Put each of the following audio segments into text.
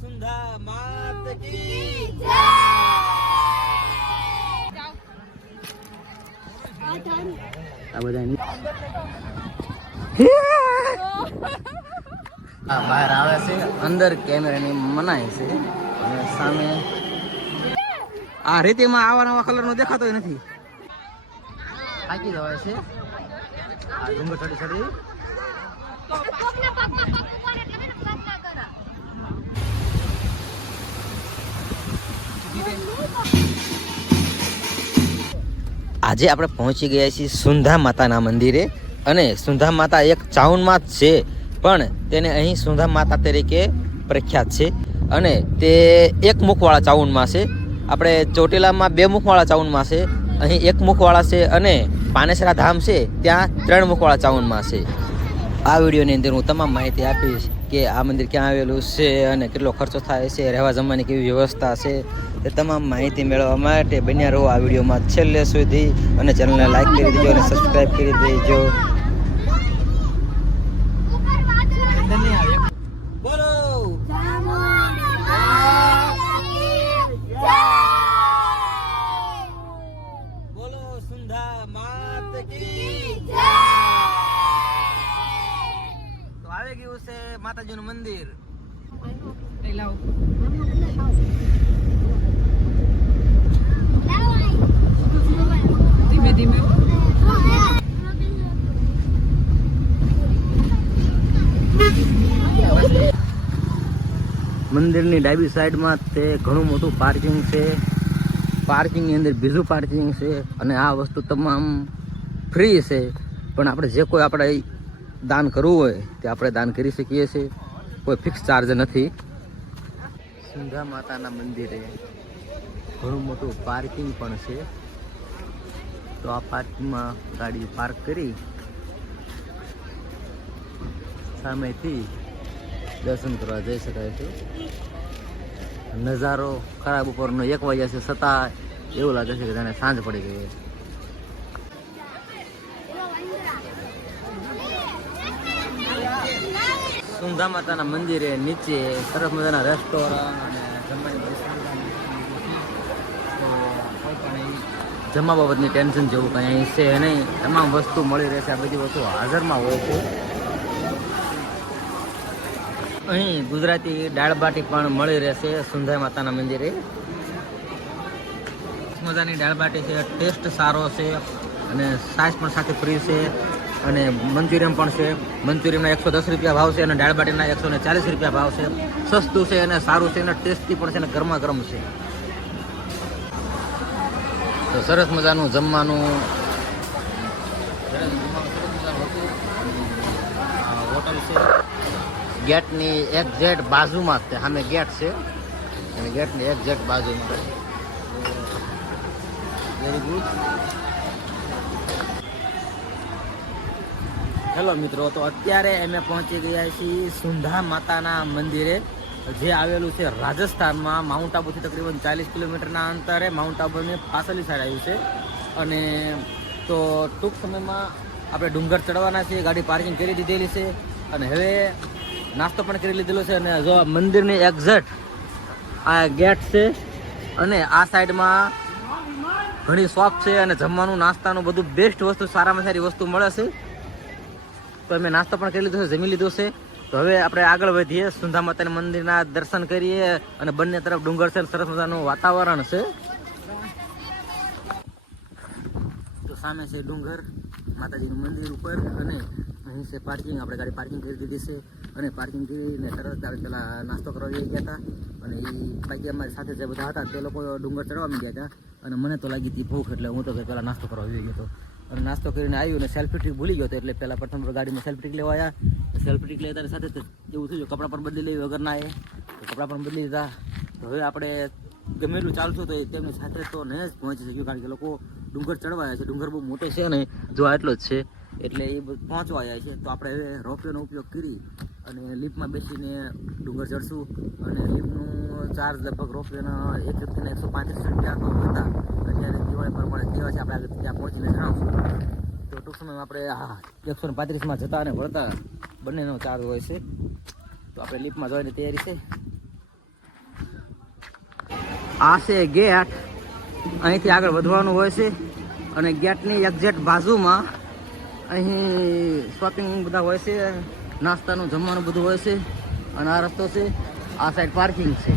सुंधा मात की આ બધા બહાર આવે છે, અંદર કેમેરાની મનાઈ છે અને સામે આ રીતિમાં આવા નવા કલરનો દેખાતો નથી. થાકી જવાય છે આ ડુંગર ચડી ચડી. આજે આપણે પહોંચી ગયા છીએ સુંધા માતાના મંદિરે અને સુંધા માતા એક ચાઉનમાં જ છે પણ તેને અહીં સુંધા માતા તરીકે પ્રખ્યાત છે અને તે એક મુખવાળા ચાઉનમાં છે. આપણે ચોટીલામાં 2 મુખવાળા ચાઉનમાં છે, અહીં 1 મુખવાળા છે અને પાનેસરા ધામ છે ત્યાં 3 મુખવાળા ચાઉનમાં છે. આ વિડીયોની અંદર હું તમામ માહિતી આપીશ કે આ મંદિર ક્યાં આવેલું છે અને કેટલો ખર્ચો થાય છે, રહેવા જમવાની કેવી વ્યવસ્થા છે, એ તમામ માહિતી મેળવવા માટે બન્યા રહો આ વિડીયોમાં છેલ્લે સુધી અને ચેનલને લાઈક કરી દેજો અને સબસ્ક્રાઈબ કરી દેજો. બોલો બોલો સુંધા માત કી જય. તો આવી ગયું છે માતાજીનું મંદિર. ધીમે ધીમે મંદિરની ડાબી સાઈડમાં તે ઘણું મોટું પાર્કિંગ છે. પાર્કિંગની અંદર બીજું પાર્કિંગ છે અને આ વસ્તુ તમામ ફ્રી છે પણ આપણે જે કોઈ આપણે દાન કરવું હોય તે આપણે દાન કરી શકીએ છીએ, કોઈ ફિક્સ ચાર્જ નથી. સુંધા માતાના મંદિરે ઘણું મોટું પાર્કિંગ પણ છે, તો આ પાર્કિંગમાં ગાડી પાર્ક કરી સામેથી દર્શન કરવા જઈ શકાય છે. નજારો ખરાબ ઉપરનો 1 વાગ્યા છે છતાં એવું લાગે છે કે જાણે સાંજ પડી ગઈ. સુંધા માતાના મંદિરે નીચે સરસ મજાના રેસ્ટોરન્ટ અને જમવાની જમવા બાબતની ટેન્શન જેવું કંઈ અહીં છે નહીં, તમામ વસ્તુ મળી રહેશે. આ બધી વસ્તુ હાજરમાં હોય છે. અહીં ગુજરાતી દાળ બાટી પણ મળી રહેશે સુંધા માતાના મંદિરે. મજાની દાળ બાટી છે, ટેસ્ટ સારો છે અને સાઈઝ પણ સાથે ફ્રી છે અને મંચુરિયન પણ છે. મંચુરિયનના 110 રૂપિયા ભાવ છે અને દાળ બાટીના 140 રૂપિયા ભાવ છે. સસ્તું છે અને સારું છે અને ટેસ્ટી પણ છે અને ગરમા ગરમ છે. તો સરસ મજાનું જમવાનું હોટલ છે. ગેટની એક્ઝેક્ટ બાજુમાં જ સામે ગેટ છે અને ગેટની એક્ઝેક્ટ બાજુમાં. Very good. હેલો મિત્રો, તો અત્યારે અમે પહોંચી ગયા છીએ સુંધા માતાના મંદિરે, જે આવેલું છે રાજસ્થાનમાં. માઉન્ટ આબુથી તકરીબન 40 કિલોમીટરના અંતરે માઉન્ટ આબુની પાછળની સાઈડ આવ્યું છે. અને તો ટૂંક સમયમાં આપણે ડુંગર ચડવાના છીએ. ગાડી પાર્કિંગ કરી દીધેલી છે અને હવે નાસ્તો પણ કરી લીધેલો છે. અને જો મંદિરની એક્ઝેક્ટ આ ગેટ છે અને આ સાઈડમાં ઘણી શોપ છે અને જમવાનું નાસ્તાનું બધું બેસ્ટ વસ્તુ, સારામાં સારી વસ્તુ મળે છે. તો અમે નાસ્તો પણ કરી લીધો છે, જમી લીધો છે. તો હવે આપણે આગળ વધીએ, સુંધા માતાના મંદિરના દર્શન કરીએ અને બંને તરફ ડુંગર છે, સરસ મજાનું વાતાવરણ છે. તો સામે છે ડુંગર માતાજીનું મંદિર ઉપર અને અહીં છે પાર્કિંગ. આપણે ગાડી પાર્કિંગ કરી દીધી છે અને પાર્કિંગ કરીને તરત પેલા નાસ્તો કરવા જઈ ગયા હતા અને એ બાકી અમારી સાથે જે બધા હતા તે લોકો ડુંગર ચડવા માંડ્યા હતા અને મને તો લાગી હતી ભૂખ, એટલે હું તો પહેલાં નાસ્તો કરવા જઈ ગયો હતો. અને નાસ્તો કરીને આવ્યું અને સેલ્ફી ટ્રીક ભૂલી ગયો હતો, એટલે પહેલાં પ્રથમ ગાડીમાં સેલ્ફી ટ્રીક લેવા આવ્યા. સેલ્ફી ટ્રીક લેતા સાથે એવું થયું કપડાં પણ બદલી લેવી વગર ના તો કપડાં પણ બદલી લીધા. તો હવે આપણે ગમે એટલું ચાલશું તો તેમની સાથે તો નહીં જ પહોંચી શક્યું, કારણ કે લોકો ડુંગર ચડવા આવ્યા છે. ડુંગર બહુ મોટો છે ને, જો આટલો જ છે એટલે એ પહોંચવા આવ્યા છે. તો આપણે હવે રોપવેનો ઉપયોગ કરી અને લિફ્ટમાં બેસીને ડુંગર ચડશું. અને લિફ્ટનું ચાર્જ લગભગ રોપવેના 1 વ્યક્તિના 135 રૂપિયા તો હતા. અત્યારે દિવાળી પ્રમાણે કેવા છે આપણે ત્યાં પહોંચીને જણાવશું. તો ટૂંક સમયમાં આપણે 135માં જતા અને વળતા બંનેનો ચાર્જ હોય છે. તો આપણે લિફ્ટમાં જવાની તૈયારી છે. આ છે ગેટ. અહીંથી આગળ વધવાનું હોય છે અને ગેટની એક્ઝેક્ટ બાજુમાં અહીં શોપિંગ બધા હોય છે, નાસ્તાનું જમવાનું બધું હોય છે અને આ રસ્તો છે. આ સાઈડ પાર્કિંગ છે.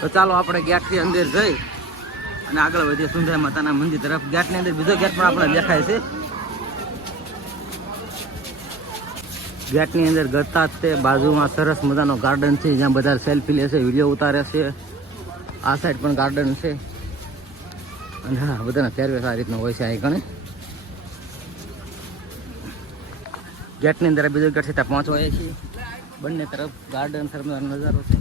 તો ચાલો આપણે ગેટથી અંદર જઈ અને આગળ વધીએ સુંદર માતાના મંદિર તરફ. ગેટની અંદર બીજો ગેટ પણ આપણે દેખાય છે. ગેટની અંદર ગતા જ તે બાજુમાં સરસ મજાનો ગાર્ડન છે, જ્યાં બધા સેલ્ફી લે છે, વિડીયો ઉતારે છે. આ સાઈડ પણ ગાર્ડન છે અને હા, બધાના પહેરવેશ આ રીતનો હોય છે. અહીં કણે ગેટની અંદર બીજો ગેટ છે, ત્યાં પહોંચવાય છીએ. બંને તરફ ગાર્ડન સરસ નજારો છે.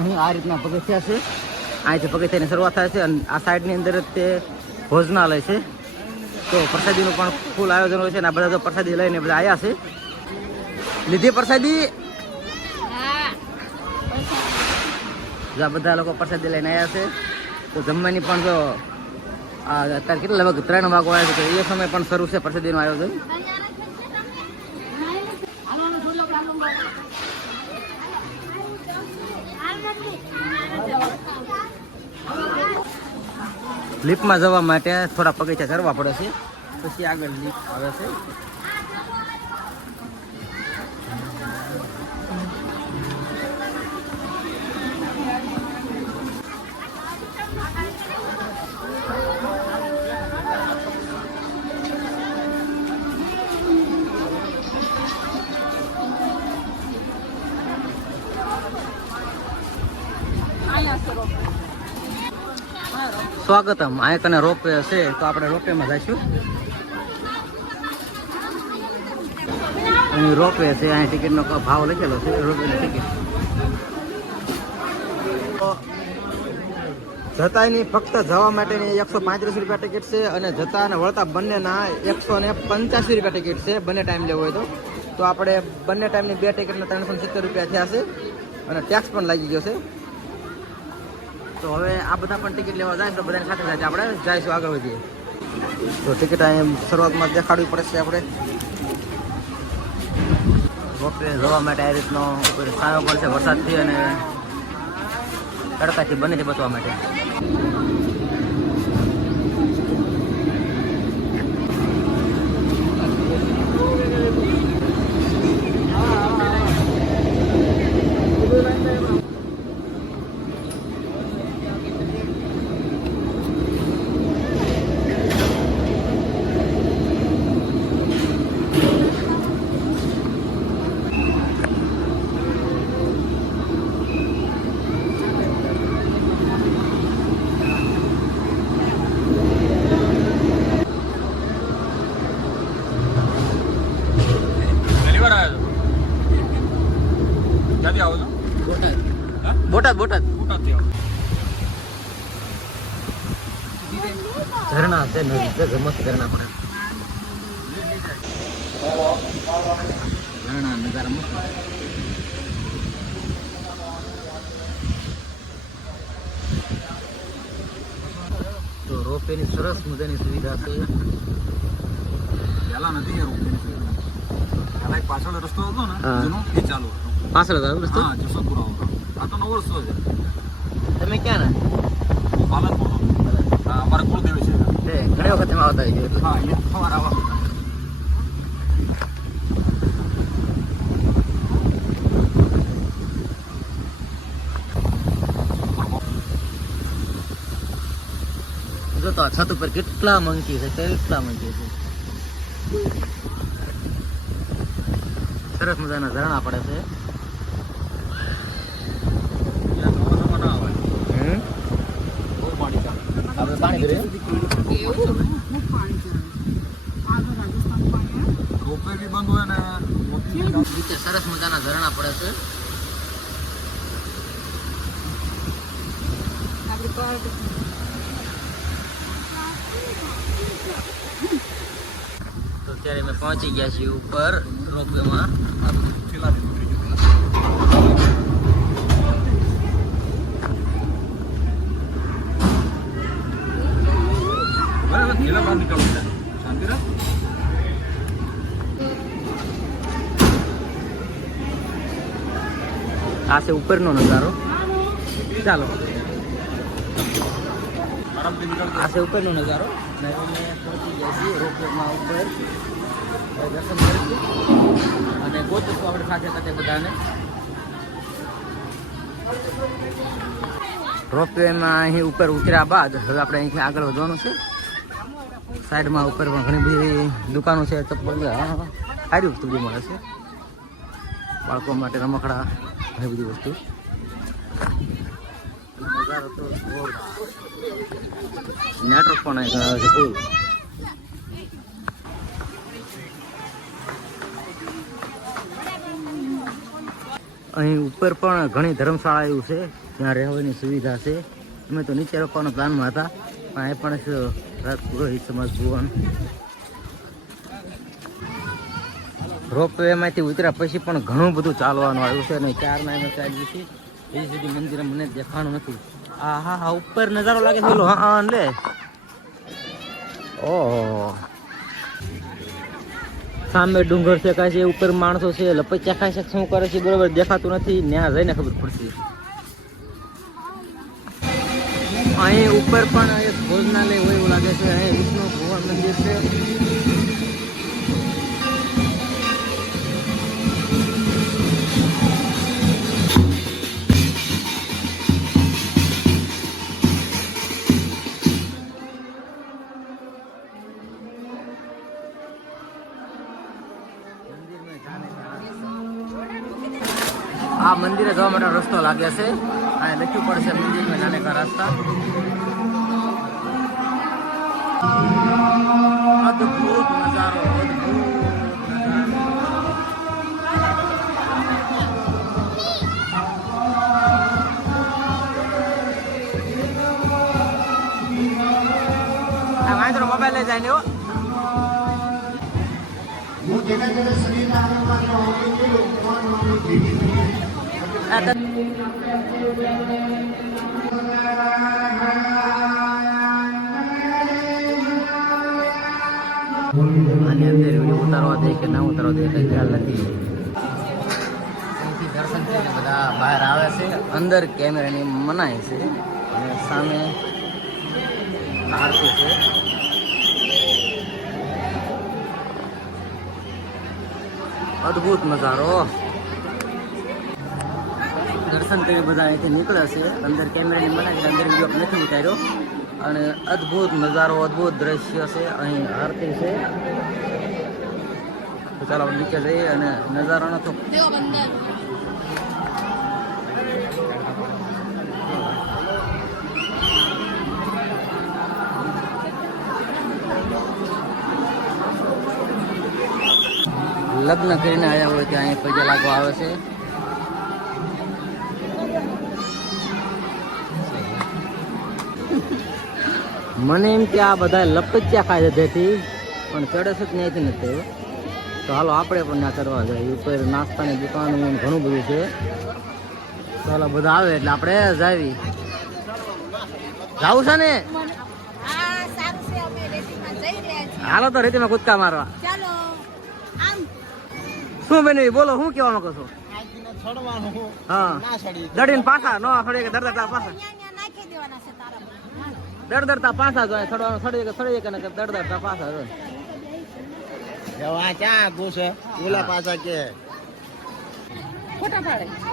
અહીં આ રીતના પગથિયા છે. અહીંથી પગથિયાની શરૂઆત થાય છે અને આ સાઈડની અંદર જ તે ભોજનાલય છે. તો પ્રસાદીનું પણ ફૂલ આયોજન હોય છે અને આ બધા તો પ્રસાદી લઈને બધા આવ્યા છે. લીધી પ્રસાદી? બધા લોકો પ્રસાદી લઈને આવ્યા છે. તો જમવાની પણ જો અત્યારે કેટલા લગભગ 3 વાગો આવ્યા છે, તો એ સમય પણ શરૂ છે પ્રસાદીનું આયોજન. લિફ્ટમાં જવા માટે થોડા પગથિયા ચડવા પડે છે, પછી આગળ લિફ્ટ આવે છે. સ્વાગતમ. આ કને રોપવે છે, તો આપણે રોપવેમાં જઈશું. અહીં રોપવે છે, અહીં ટિકિટનો ભાવ લખેલો છે, રોપવેની ટિકિટ. જતાની ફક્ત જવા માટેની 135 રૂપિયા ટિકિટ છે અને જતા અને વળતા બંનેના 185 રૂપિયા ટિકિટ છે. બંને ટાઈમ લેવો હોય તો આપણે બંને ટાઈમની 2 ટિકિટના 370 રૂપિયા થયા છે અને ટેક્સ પણ લાગી ગયો છે. તો હવે આ બધા પણ ટિકિટ લેવા જાય તો બધાની સાથે સાથે આપણે જઈશું, આગળ વધીએ. તો ટિકિટ અહીં શરૂઆતમાં દેખાડવી પડે છે આપણે. રોપવે જવા માટે આ રીતનો સાયો પણ છે વરસાદથી અને તડકાથી બંનેથી બચવા માટે. બોટાદ ઝરણા છે, મસ્ત ઝરણા પડે. ઝરણા નજારા મસ્ત. તો રોપવેની સરસ મજાની સુવિધા છે. પેલા નથી રોપવેની સુવિધા. પેલા એક પાછળ રસ્તો હતો ને, એનો એ ચાલુ હતો. પાછળ હતો રસ્તો? હા, જસવંતપુરા હતો. આ તો નવો રસ્તો છે. તમે ક્યાં ના? હું પાલનપુર. હા, અમારા કુળદેવી છે. ઘણી વખત એમાં આવતા હોય છે. હા, એ સવારે આવવા. જો તો છત ઉપર કેટલા મંકી છે, કેટલા મંકી છે. સરસ મજાના ઝરણા પડે છે. આપણે પાણી કરીએ. રોપવે બી બંધ હોય ને નીચે સરસ મજાના ઝરણા પડે છે. તો અત્યારે અમે પહોંચી ગયા છીએ ઉપર રોપવેમાં. થેલા બહાર નીકળવું છે. શાંતિ રાખ. આ છે ઉપરનો નજારો. ચાલો આરામથી નીકળજો. આ છે ઉપરનો નજારો. અને અમે પહોંચી ગયા છીએ રોપવેમાં ઉપર. દર્શન કરીશું અને ગોતીશું આપણે સાથે સાથે બધાને. રોપવેમાં અહીં ઉપર ઉતર્યા બાદ હવે આપણે અહીંથી આગળ વધવાનું છે. સાઈડમાં ઉપર પણ ઘણી બધી દુકાનો છે. ચપ્પલ સારી વસ્તુ બધી મળે છે. બાળકો માટે રમકડા ઘણી બધી વસ્તુ. નજારો તો નેટવર્ક પણ અહીં આવે છે ફૂલ. અહીં ઉપર પણ ઘણી ધર્મશાળા એવું છે જ્યાં રહેવાની સુવિધા છે. અમે તો નીચે રોકવાનો પ્લાનમાં હતા પણ અહીં પણ છે રાત પુરોહિત સમાજ ભુવન. રોપવેમાંથી ઉતર્યા પછી પણ ઘણું બધું ચાલવાનું આવ્યું છે અને 4 નાની ચાલી છે. હજી સુધી મંદિર મને દેખાણું નથી. હા હા હા ઉપર નજારો લાગે છે. હા હા લે ઓહો સામે ડુંગર છે કાંઈ છે. ઉપર માણસો છે લપચ્યા ખાય છે. શું કરે છે બરોબર દેખાતું નથી. ત્યાં જઈને ખબર પડશે. અહીં ઉપર પણ એક ભોજનાલય હોય એવું લાગે છે. અહીં વિષ્ણુ ભગવાન મંદિર છે. આ મંદિરે જવા માટે રસ્તો લાગે છે. આ લખ્યું પડશે મંદિરમાં જાને કા રાસ્તા. અદ્ભુત નજારો. મોબાઈલ લઈ જાય ને હો. આની અંદર વિડીયો ઉતારવા દે કે ના ઉતારવા દે કઈ ખ્યાલ નથી. અહીંથી દર્શન કરીને બધા બહાર આવે છે. અંદર કેમેરાની મનાય છે અને સામે આરતી છે. અદ્ભુત નજારો. દર્શન કરી બધા અહીંથી નીકળે છે. અંદર કેમેરાની મનાય છે. અંદર વિડીયો નથી ઉતાર્યો અને અદ્ભુત નજારો અદ્ભુત દ્રશ્ય છે. અહીં આરતી છે. તો ચાલો આપણે નીચે જઈએ અને નજારાનો તો લગ્ન કરીને આવ્યા હોય ત્યાં અહીં પૈસા લાગવા આવે છે. મને એમ કે આ બધા લપચ્યા ખાય જેથી પણ ચડે છે ત્યાંથી નથી. તો હાલો આપણે પણ ના કરવા જાય. ઉપર નાસ્તાની દુકાન ઘણું બધું છે. ચાલો બધા આવે એટલે આપણે જાવી. જાવું છે ને? હાલો તો રેતીમાં કૂદકા મારવા. શું બેન બોલો શું કહેવા માંગો છો? હા દડીને પાછા નો છોડી કે દરદરતા પાછા દરદરતા પાછા જોઈએ છોડવાનું છોડી કે દરદરતા પાછા જોઈએ.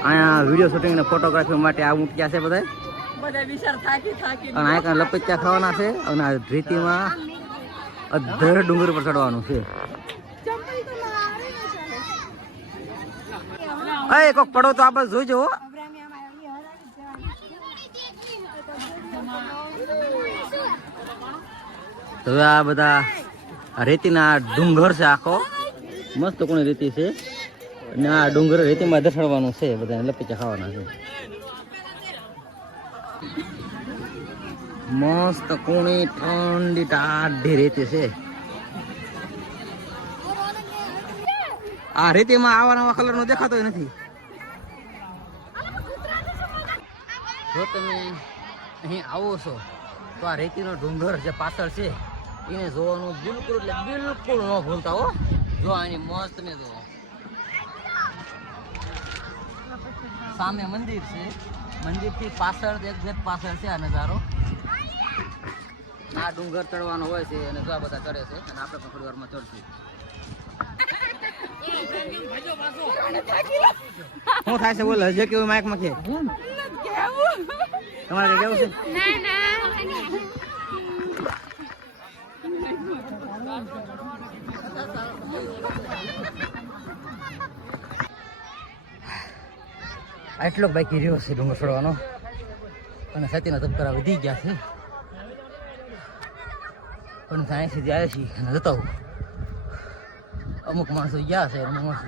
અહીંયા વિડીયો શૂટિંગ ને ફોટોગ્રાફી માટે આ મૂક્યા છે બધા. અને અહીંયા લપચ્યા ખાવાના છે અને આ રેતીમાં અધર ડુંગર પર ચડવાનું છે. કોક પડો તો આપણે જોઈજો. હવે આ બધા રેતીના ડુંગર છે. આખો મસ્ત કોની રેતી છે અને આ ડુંગર રેતીમાં ધસડવાનું છે. બધા લપીચા ખાવાના છે. મસ્ત કોણી ઠંડી ટાઢી રેતી છે. આ રેતીમાં આવા નવા કલર નો દેખાતો નથી. જો તમે અહીં આવો છો તો આ રેતીનો ડુંગર જે પાછળ છે એને જોવાનું બિલકુલ એટલે બિલકુલ ન ભૂલતા હો. જો આની મોજ તમે જો. સામે મંદિર છે, મંદિરથી પાછળ એક પાછળ છે આ નજારો. આ ડુંગર ચડવાનો હોય છે અને જો આ બધા ચડે છે અને આપણે પણ થોડી વારમાં ચડશું. શું થાય છે બોલ? હજે કેવું માઇકમાં કે તમારે કેવું છે? આટલો બાકી રહ્યો છે ડુંગર ચડવાનો અને છાતીના ધબકારા વધી ગયા છે. પણ ત્યાં સુધી આવ્યા છીએ અને જતા હું. અમુક માણસો ગયા છે, અમુક માણસો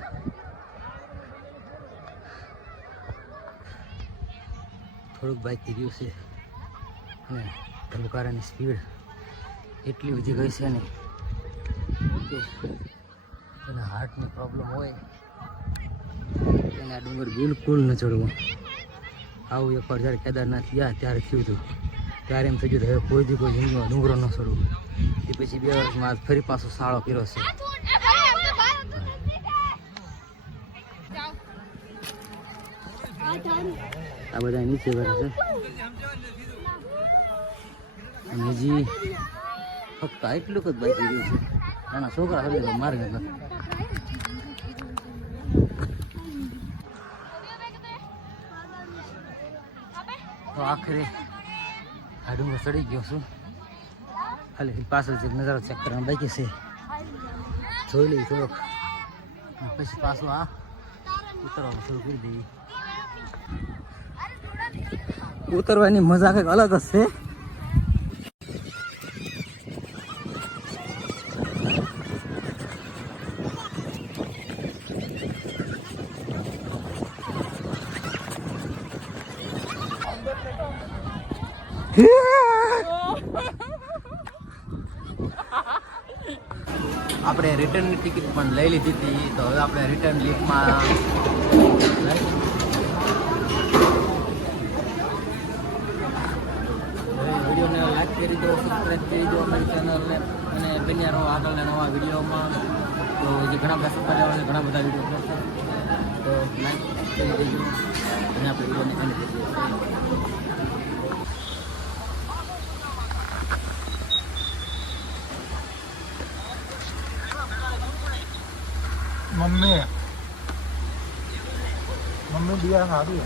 થોડુંક બાકી રહ્યું છે અને ધબકારાની સ્પીડ એટલી વધી ગઈ છે ને કે એના હાર્ટની પ્રોબ્લેમ હોય એને આ ડુંગર બિલકુલ ન ચડવું. આવું એકવાર જ્યારે કેદારનાથ ગયા ત્યારે થયું હતું. ત્યારે એમ થઈ ગયું હવે કોઈ દી કોઈ જિંદગીમાં ડુંગરો ન ચડવું. એ પછી 2 વર્ષમાં આજ ફરી પાછો શાળો કર્યો છે. આ બધા નીચે ભરે છે અને હજી ફક્ત એટલું જ બાકી રહ્યું છે. નાના છોકરા હવે મારે નગર તો આખરે આ ડુંગર ચડી ગયો છું. ખાલી પાછળ જે નજારો ચેક કરવાનો બાકી છે જોઈ લઈ થોડોક, પછી પાછું આ ઉતરવાનું શરૂ કરી દઈએ. ઉતરવાની મજા કંઈક અલગ જ છે. આપણે રિટર્નની ટિકિટ પણ લઈ લીધી હતી, તો હવે આપણે રિટર્ન લિફ્ટમાં વિડીયોને લાઈક કરી દો, સબસ્ક્રાઈબ કરી દો અમારી ચેનલને અને બન્યા રહો આગળના નવા વિડીયોમાં. તો જે ઘણા બધા સબસ્ક્રાઈબ ઘણા બધા વિડીયો કરશે તો લાઈક કરી દેજો અને આપણે વિડીયોને એન્ડ કરી દઈએ. મમ્મી બિયારણ આવી